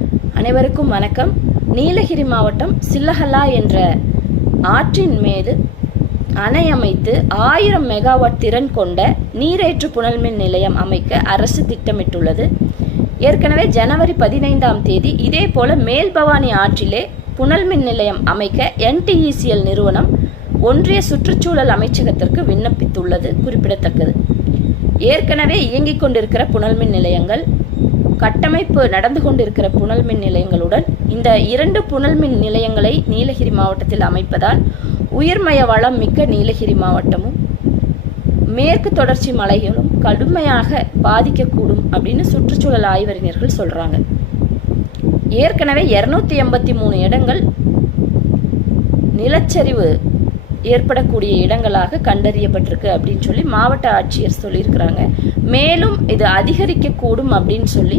அனைவருக்கும் வணக்கம். நீலகிரி மாவட்டம் சில்லஹலா என்ற ஆற்றின் மீது அணை அமைத்து 1000 மெகாவாட் திறன் கொண்ட நீரேற்று புனல்மின் நிலையம் அமைக்க அரசு திட்டமிட்டுள்ளது. ஏற்கனவே ஜனவரி 15ஆம் தேதி இதே போல மேல்பவானி ஆற்றிலே புனல்மின் நிலையம் அமைக்க NTECL நிறுவனம் ஒன்றிய சுற்றுச்சூழல் அமைச்சகத்திற்கு விண்ணப்பித்துள்ளது குறிப்பிடத்தக்கது. ஏற்கனவே இயங்கிக் கொண்டிருக்கிற புனல்மின் நிலையங்கள், கட்டமைப்பு நடந்து கொண்டிருக்கிற புனல்மின் நிலையங்களுடன் இந்த 2 புனல்மின் நிலையங்களை நீலகிரி மாவட்டத்தில் அமைப்பதால் உயிர்மய வளம் மிக்க நீலகிரி மாவட்டமும் மேற்கு தொடர்ச்சி மலைகளும் கடுமையாக பாதிக்கக்கூடும் அப்படின்னு சுற்றுச்சூழல் ஆய்வறிஞர்கள் சொல்றாங்க. ஏற்கனவே 283 இடங்கள் நிலச்சரிவு ஏற்படக்கூடிய இடங்களாக கண்டறியப்பட்டிருக்கு அப்படின்னு சொல்லி மாவட்ட ஆட்சியர் சொல்லியிருக்கிறாங்க. மேலும் இது அதிகரிக்க கூடும் அப்படின்னு சொல்லி